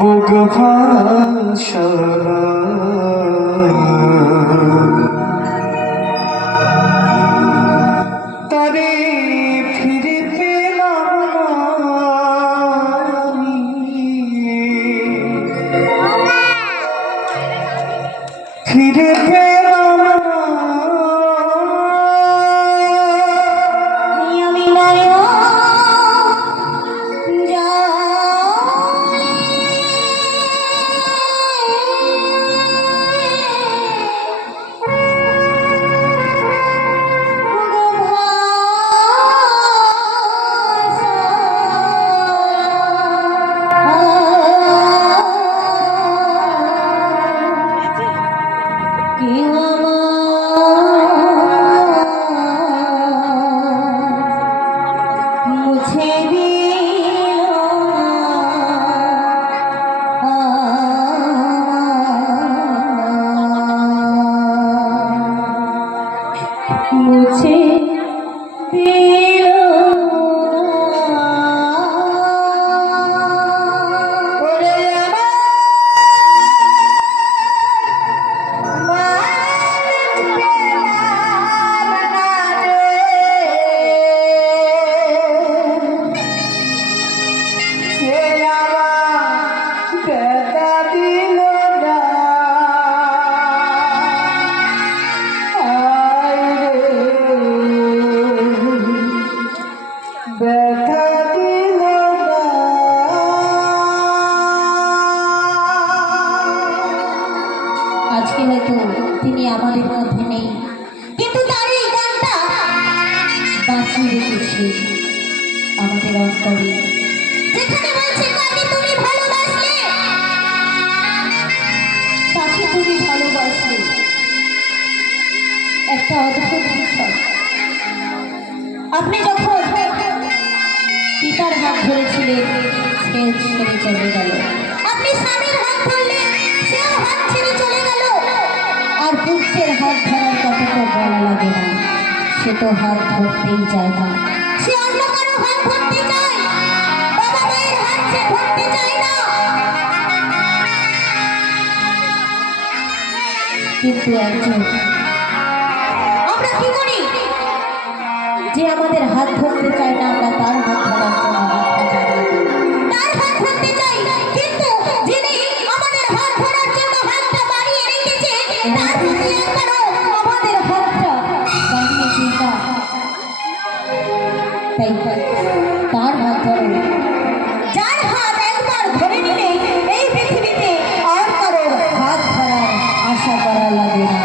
বুক ভাষা তারে ফিরে পেলাম ফিরে মুছে দিল আজকে হয়তো তিনি আমাদের মধ্যে নেই, কিন্তু তার এই গানটা বাঁচিয়ে রেখেছে আমাদের অন্তরে। যেখানে বলছে কাকে তুমি ভালোবাসলে, কাকে তুমি ভালোবাসলে, একটা অদ্ভুত বিষয়। আপনি যখন পিতার হাত ধরেছিলেন, সে ছেড়ে চলে গেল। আপনি স্বামীর হাত ধরলেন, সেও হাত ছেড়ে চলে গেল। আর পুত্রের হাত ধরার কথা তো বলা লাগে না, সে তো হাত ধরতেই চায় না, সে অন্য কারো হাত ধরতে চায়, বাবা মায়ের হাত সে ধরতে চায় না। কিন্তু একজন আমরা কি করি, যে আমাদের হাত ধরতে চায় না, আমরা তার হাত ধরার জন্য তার হাত ধরতে চাই, কিন্তু যিনি আমাদের হাত ধরার জন্য হাতটা বাড়িয়ে রেখেছে, তার প্রতি একবারও আমাদের হাতটা বাড়িয়ে দিই না। তাই তার হাত ধরো, যার হাত একবার ধরে নিলে এই পৃথিবীতে আর কারো হাত ধরার আশা করা লাগে না।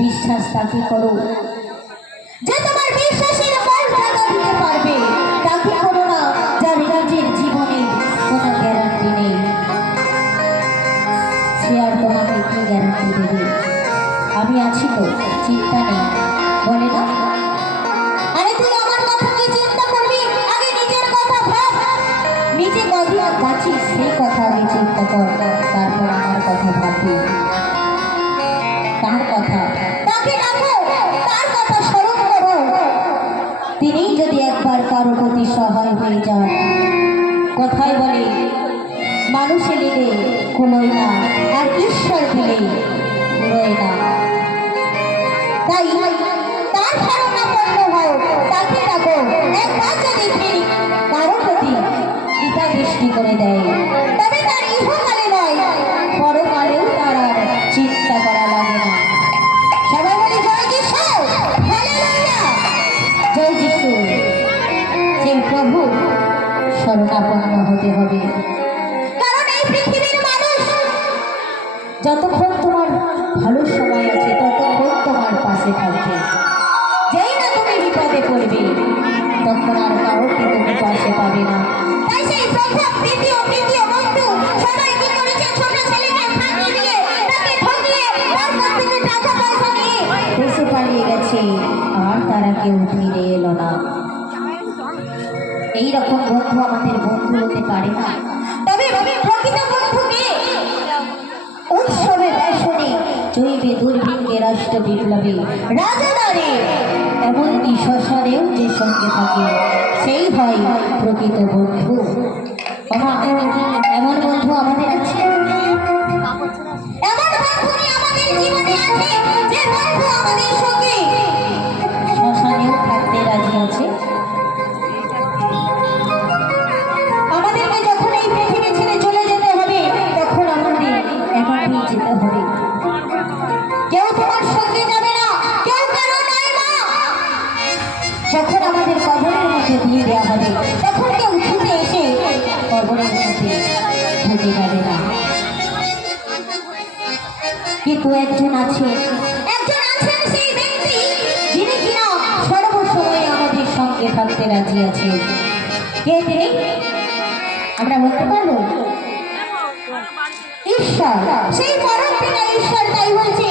বিশ্বাস তাকে করো যে তোমার বিশ্বাসের মর্যাদা দিতে পারবে, তাকে করো না যার নিজের জীবনে কোনো গ্যারান্টি নেই। সে আর তোমাকে কি গ্যারান্টি দেবে? আমি আছি তো, চিন্তা নেই, বলে না? আরে তুই আমার কথা কি চিন্তা করবি, আগে নিজের কথা ভাব, নিজে কদিন বাঁচিস সেই কথা আগে চিন্তা কর, তারপর আমার কথা ভাববি। তার কথা, তাকে ডাকো, তার কথা স্মরণ করো। তিনি যদি একবার কারো প্রতি সহায় হয়ে যান, কথায় বলে মানুষ এলে কুলোয় না, আর ঈশ্বর পেলে কুলোয় না। তাই তার ধারণাপন্ন হও, তাকে ডাকো। একবার যদি তিনি কারো প্রতি কৃপা দৃষ্টি করে দেয়, তবে তার ইহকালে নয় পরকালেও তার আর চিন্তা করা লাগে না। সবাই বলি জয়। যতক্ষণ তোমার ভালো সময় আছে ততক্ষণ তোমার পাশে থাকবে। যেই না তুমি বিপদে পড়বে তখন আর কাউকে তুমি পাশে পাবে না। তাই সেই প্রথম দ্বিতীয় বন্ধু সবাই কি করেছে, ছোট ছেলেকে ফাঁকি দিয়ে তাকে ঠকিয়ে তার কাছ থেকে টাকা পয়সা নিয়ে দেশে পালিয়ে গেছে, আর তারা কেউ ফিরে এলো না। এইরকম বন্ধু আমাদের বন্ধু হতে পারে না। তবে প্রকৃত বন্ধুকে উৎসবে ব্যাসনে জৈবে দুর্ভিক্ষে রাষ্ট্র বিপ্লবী রাজনারে এমনকি শ্মশানেও যে সঙ্গে থাকে সেই হয় প্রকৃত বন্ধু। এমন বন্ধু আমাদের আছে, এমন বন্ধু আমাদের জীবনে আছে যে বন্ধু আমাদের সঙ্গে শ্মশানেও থাকতে রাজি আছে। আমাদেরকে যখন এই পৃথিবী ছেড়ে চলে যেতে হবে তখন আমাদের একাই যেতে হবে। কেউ তোমার সঙ্গে যাবে না, কেউ কারো নাই না। যখন আমাদের কবরের মধ্যে দিয়ে দেওয়া হবে তখন কেউ ছুটে এসে কবরের মধ্যে ঢুকে যাবে না। কিন্তু একজন আছেন সেই ব্যক্তি যিনি কিনা সর্বসময় আমাদের সঙ্গে থাকতে রাজি আছে। কে তিনি? আমরা বলতে পারবো ঈশ্বর। সেই পরম পিতা ঈশ্বর তাই বলছে